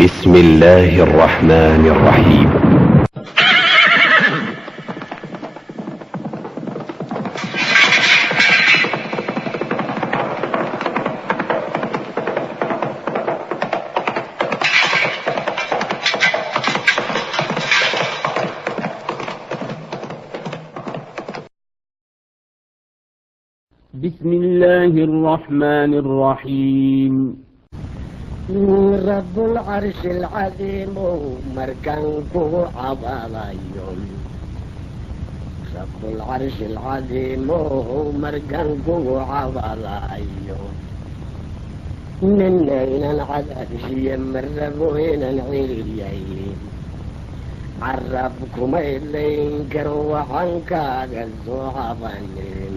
بسم الله الرحمن الرحيم. بسم الله الرحمن الرحيم. رب العرش العظيم مركنكو عبالايون. رب العرش العظيم مركنكو عبالايون. ننين العذاب شي مربوين العيلين. عربكم اللين كروا عنك الزعبانين.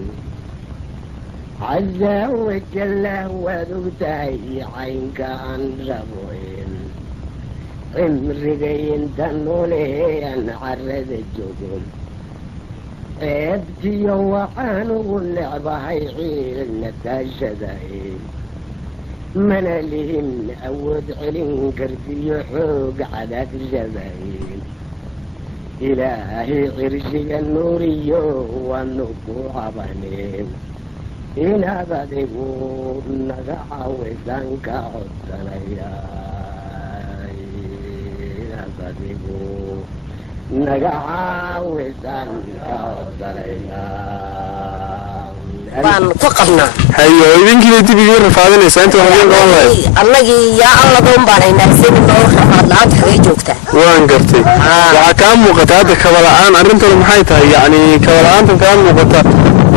عز وجل وذوتاي عينك أنربوين امرقين تنولي أنعرض الجدول ابتي وحانو اللعبة هيحيل نتاشدين من لهم أود علين كرتي يحوق عدد جبين إلهي عرشي النوري والنبوع بنين إلى بديبو نجعوزن كعطليا إلى بديبو نجعوزن كعطليا بان فقدنا hayo idinkii dib idin rafaadinaysa inta wax weyn oo waay annagi yaa alla doon baan inagsin noo rafaad la'aan xagee joogta waan gartay waxa ka muuqata hadda kabalaan arintan maxay tahay yaani kabalaanta ka muuqata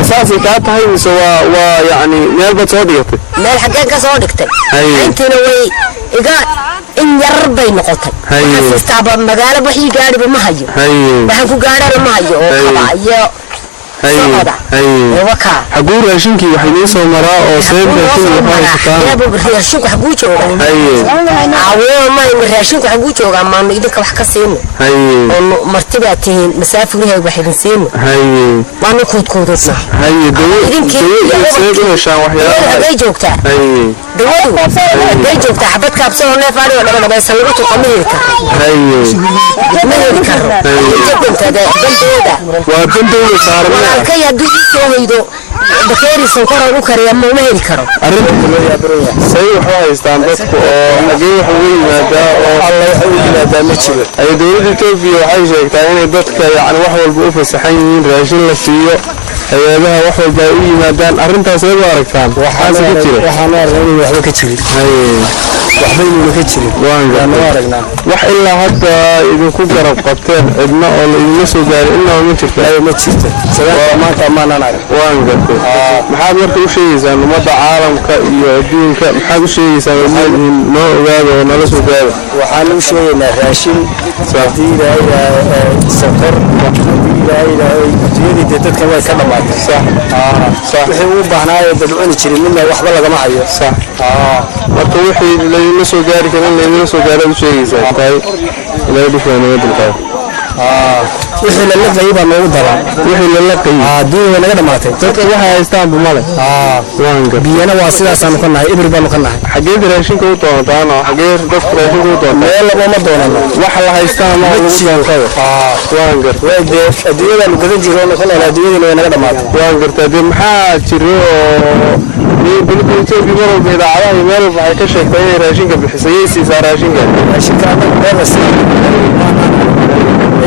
asaasi ka tahay mise waa yaani meel bad soo dhigtay meel xagee ka soo dhigtay intina way iga in yar bay noqotay xafiistaaba magaalo wixii gaariba ma hayo waxaan ku gaarana ma hayo oo qabaayo وكا حقول راشنكي وحدين سومرا أو سيد راشنكي يا أبو راشنك حقوجو عوام ما إن راشنك حقوجو أما نقدر كوحكة سين مرتباتين مسافرها واحد سين ما نكود كودتنا سيد وشان وحيا ده جوكتا ده جوكتا حبت كابسون ولا فاري ولا بس سويته قميرك قميرك جبت ده وبنت صار كي يدوي سويدو بخير سكر وكريم ما هي كرو سيد حوايستان dadku oo nagay xawil maada oo Allah xawil maada ma jiro ay dawladda Kenya waxay sheegtay in dadka yaani wax walba u fasaxan yihiin raashin la siiyo hay'adaha wax walba u yimaadaan arintaas ay aragtaan waxa ka jira waxaan aragay waxba ka jirin waxba inuu ka jirin waan aragnaa wax ilaa hadda idinku garab qabteen cidna oo la idin soo gaaray ilaa ma jirto ay ma jirto sababta maanta ma nanaag waan gartay maxaad marka u sheegaysaa ummadda caalamka iyo adduunka maxaad u sheegaysaa in noo ogaado oo nala soo gaaro waxaan u sheegaynaa raashin saadiida safar adduunyada dadka way ka dhamaatay sax wixii u baahnaayo dadweyne jirin midna waxba lagama hayo sax marka wixii la soo gaari karin la soo gaaro u sheegaysaa tahay ilaa dhifana wadalka wixii la laqay baa loogu daraa wixii la laqay adduunyada naga dhamaatay dadka waxa haystaan bumale waanga biyana waa sidaas aan ku nahay ibir baan ku nahay xageed raashinka u doontaan xageed dadka raashinka u doontaan meel laba ma doonaan waxa la haystaan ma ugu doontaan waanga wada adduunyada lagu gadan jiro oo kala adduunyada naga dhamaatay waanga taade maxaa jiro oo bilbilka bibaro beedacada meel waxay ka sheegtay raashinka bixisay si raashinka bas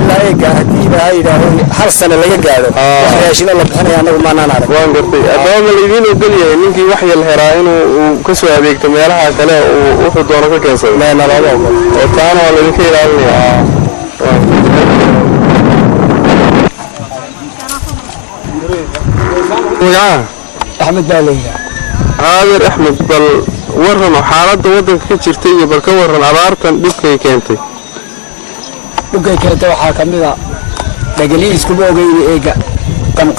إلا إيه هدينا هيدا هل سنة اللي قاعدة وحياشين الله بحنا أنا وما نعرف وان قرتي أدوام الذين وقلي إنك وحي الهراين وكسوا هذيك تميلها كلا وأخذ دورك كنسل لا لا لا وطانا ولا ذكي لأني أحمد بالي هذا أحمد بل ورن حالات ودك كتيرتي بل كورن أبارتن بكي كنتي dhugay keento waxa kamida dagaliis ku boogay eega qam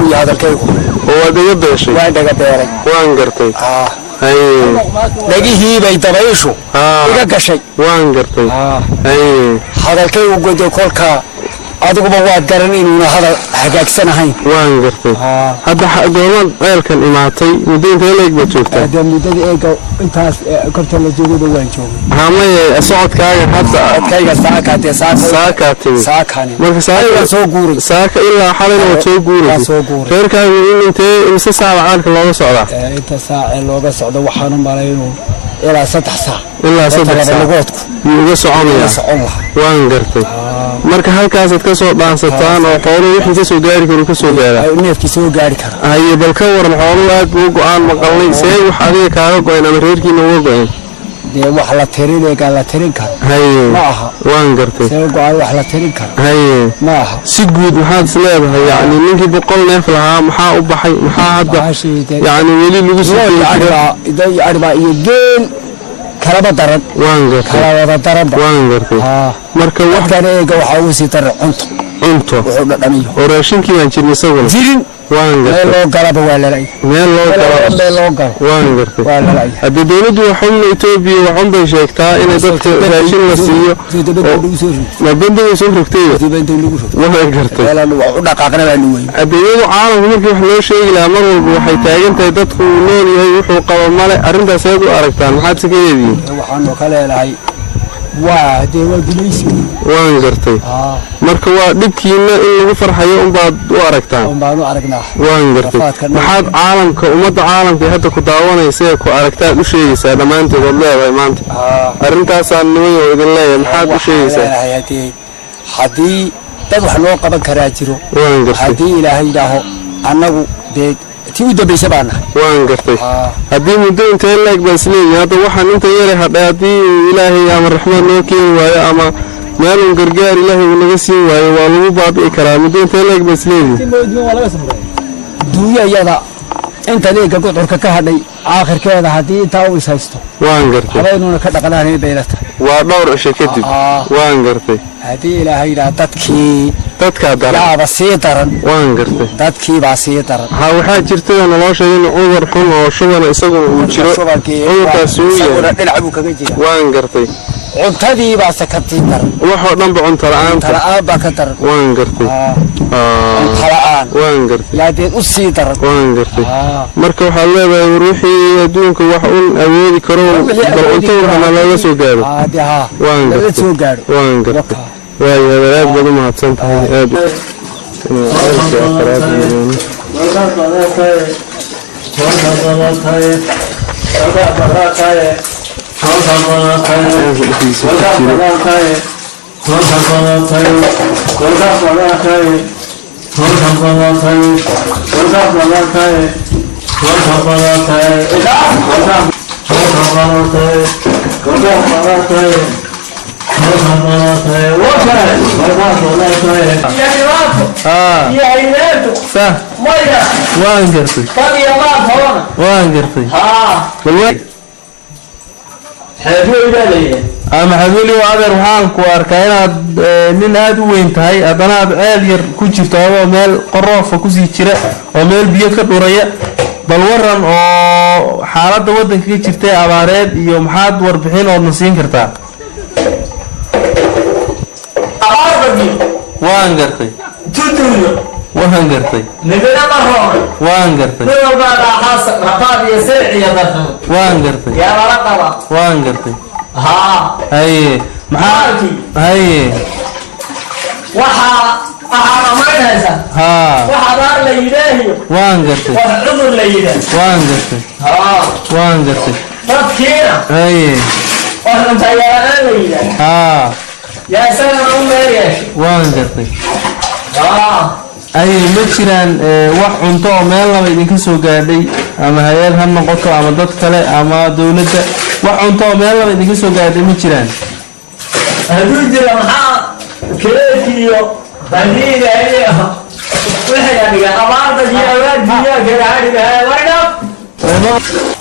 u yahay dalkaygu oo wadaga beeshay waa daga beeray waan gartay hay dagihii bay dabayshu iga gashay waan gartay hay hadalkaygu godo kolka adiguba waad garan inuuna hadal hagaagsanahayn waan gartay hadda goormaad ceelkan imaatay muddo intee leeg baad joogtaa hadda muddada eega intaas korta la joogada waan joogay hamay socodkaaga hadda socodkayga saakaatee saakani marka saaka soo guuray saaka ilaa xalay oo soo guuray reerkaagu intee imse saac ceelka looga socdaa inta saac looga socdo waxaan u malaynaa ilaa 3 saac ilaa 3 saac uga soconaya waan gartay marka halkaasaad ka soo dhaansataan oo xooluhu wixii ka soo gaari karo ka soo gaara neefkii soo gaari kara haye bal ka waran xooluhu aad ugu go'aan maqalnay see wax adiga kaaga go'een ama reerkiina uga go'een dee wax la tirinayga la tirin karo haye ma aha waan gartay see go'aan wax la tirin karo haye ma aha si guud maxaad isleedahay yacni ninkii 100 neef lahaa maxaa u baxay maxaa hadda yacni weli lagu soo iday arba iyo geel kalaba daran waan gartay kala wada daran waan gartay marka wax eega waxa uu sii daran cunto wuxuu dhadhamiyo oo raashinkii aan jirnay isaguna jirin waan gartay meel loo galaba waa lalay meel loo galo waan gartay waa lalay hadda dawladdu waxay Itoobiya waxaan bay sheegtaa in dadka raashin la siiyo ma bandiga soo rogtay waan gartay u dhaqaaqna baa nuway adeegyada caalamka markii wax loo sheegi lahaa mar walba waxay taagan tahay dadku nool yahay wuxuu qabo male arrintaas aad u aragtaan maxaad si ka yeediin waxaan ka leeyahay waa deewa gumaysi waan gartay marka waa dhibkiina in lagu farxayo baad u aragtaan baan u aragnaa waan gartay maxaad caalamka ummadda caalamka hadda ku daawanaysa ku aragtaan u sheegaysaa dhamaantood oo leedahay maanta arrintaas aan nimayo idin leeyahay maxaad u sheegaysaa hadii dad wax loo qaban karaa jiro waan gartay hadii ilaahay yidhaaho annagu dee tii u dambaysa baan nahay waan gartay haddii muddo intee leeg baan isleeyahay hadda waxaan inta yaray hadhay haddii ilaahay ama raxmad noo keeni waayo ama meelun gargaar ilaahay uu naga siin waayo waa lagu baabi'i karaa muddo intee leeg baan isleeyahay duunyayada inta leega gudurka ka hadhay aakhirkeeda haddii intaa u ishaysto waan gartay habaynuna ka dhaqanaanay beelata waa dhowr cisho kadib waan gartay haddii ilaahay yidhaha dadkaa daran yaaba sii daran waan gartay dadkii baa sii daran waxaa jirtay naloo sheegay in cudur xun oo shubana isaguna uu jiro cudurkaas uu yahay dhinac buu kaga jira waan gartay cuntadii baa sakatii daran waxoo dhanba cunto la'aan baa ka daran waan gartay cunto la'aan waan gartay yaadeen u sii daran waan gartay marka waxaad leedahay ruuxii adduunka wax un awoodi karo bal cunto waxana looga soo gaaro waan gartay waan gartay waayo aad baad u mahadsan tahay aad waan gartay waan gartay maxaad weli adeer waxaan ku arkaa inaad nin aad u weyn tahay haddana aad ceel yar ku jirto adoo meel qoroofa kusii jira oo meel biyo ka dhuraya bal waran oo xaaladda waddanka ka jirtay abaareed iyo maxaad warbixin oodna siin kartaa waan gartay waan gartay waan gartay waan gartay waan gartay haye maxaa haye waan gartay waan gartay waan gartay haye waan gartay ay ma jiraan wax cunto oo meel laba idinka soo gaadhay ama hay'ad ha noqoto ama dad kale ama dawladda wax cunto oo meel laba idinka soo gaadhay ma jiraan hadduu jira maxaa keekiyo baniiga iyo wixii aniga abaarta iyo awaadiya gaadhiga warqab